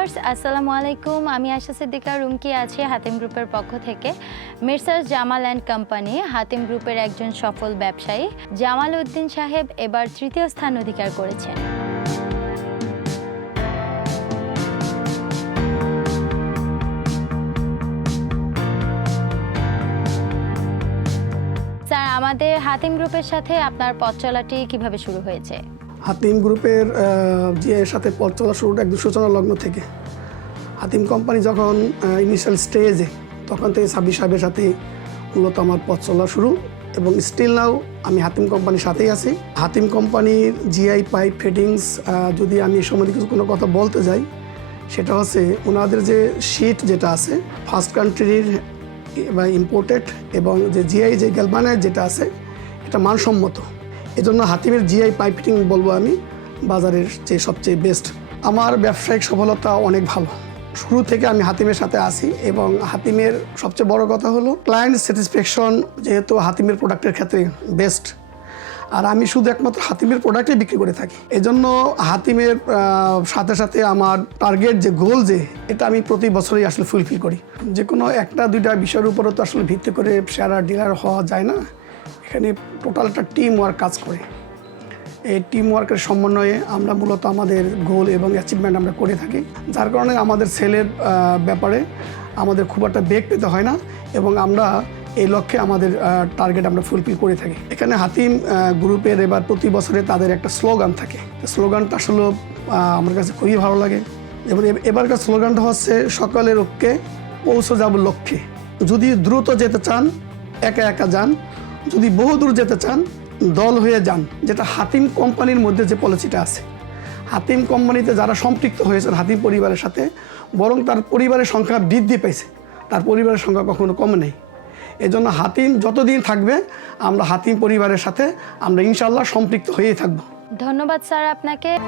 Viewers, আসসালামু আলাইকুম। আমি আশা সিদ্দিকা রুমকি আছি হাতিম গ্রুপের পক্ষ থেকে। মির্সার জামাল অ্যান্ড কোম্পানি, হাতিম গ্রুপের একজন সফল ব্যবসায়ী, জামাল উদ্দিন সাহেব এবার তৃতীয় স্থান অধিকার করেছেন। স্যার, আমাদের হাতিম গ্রুপের সাথে আপনার পথ চলাটি কীভাবে শুরু হয়েছে? হাতিম গ্রুপের যে সাথে পথ চলা শুরুটা একদম সূচনা লগ্ন থেকে। হাতিম কোম্পানি যখন ইনিশিয়াল স্টেজে তখন থেকে সাব্বির সাহেবের সাথে মূলত আমার পথ চলা শুরু এবং স্টিল নাও আমি হাতিম কোম্পানির সাথেই আছি। হাতিম কোম্পানির জিআই পাইপ ফিটিংস যদি আমি এ সম্বন্ধে কিছু কোনো কথা বলতে যাই, সেটা হচ্ছে ওনাদের যে শিট যেটা আছে ফার্স্ট কান্ট্রির বা ইম্পোর্টেড এবং যে জিআই যে গ্যালবানের যেটা আছে, এটা মানসম্মত। এজন্য হাতিমের জিআই পাইপ ফিটিং বলব আমি, বাজারের যে সবচেয়ে বেস্ট আমার ব্যবসায়িক সফলতা অনেক ভালো। শুরু থেকে আমি হাতিমের সাথে আসি এবং হাতিমের সবচেয়ে বড় কথা হলো ক্লায়েন্ট স্যাটিসফ্যাকশন যেহেতু হাতিমের প্রোডাক্টের ক্ষেত্রে বেস্ট আর আমি শুধু একমাত্র হাতিমের প্রোডাক্টই বিক্রি করে থাকি। এজন্য হাতিমের সাথে সাথে আমার টার্গেট যে গোল যে, এটা আমি প্রতি বছরই আসলে ফুলফিল করি। যে কোনো একটা দুইটা বিষয়ের উপরে তো আসলে ভিত্তি করে সেরা ডিলার হওয়া যায় না। এখানে টোটাল একটা টিম ওয়ার্ক কাজ করে। এই টিম ওয়ার্কের সমন্বয়ে আমরা মূলত আমাদের গোল এবং অ্যাচিভমেন্ট আমরা করে থাকি। যার কারণে আমাদের সেলের ব্যাপারে আমাদের খুব একটা বেগ পেতে হয় না এবং আমরা এই লক্ষ্যে আমাদের টার্গেট আমরা ফুলফিল করে থাকি। এখানে হাতিম গ্রুপের এবার প্রতি বছরে তাদের একটা স্লোগান থাকে। স্লোগানটা আসলে আমার কাছে খুবই ভালো লাগে। এবং এবারকার স্লোগানটা হচ্ছে, সকালের ঐক্যে পৌঁছে যাব লক্ষ্যে। যদি দ্রুত যেতে চান, একা একা যান যদি বহুদূর যেতে চান, দল হয়ে যান, যেটা হাতিম কোম্পানির মধ্যে যে পলিসিটা আছে। হাতিম কোম্পানিতে যারা সম্পৃক্ত হয়েছেন, হাতিম পরিবারের সাথে, বরং তার পরিবারের সংখ্যা বৃদ্ধি পেয়েছে। তার পরিবারের সংখ্যা কখনো কমে নেই। এজন্য হাতিম যতদিন থাকবে, আমরা হাতিম পরিবারের সাথে, আমরা ইনশাল্লাহ সম্পৃক্ত হয়েই থাকব। ধন্যবাদ স্যার আপনাকে।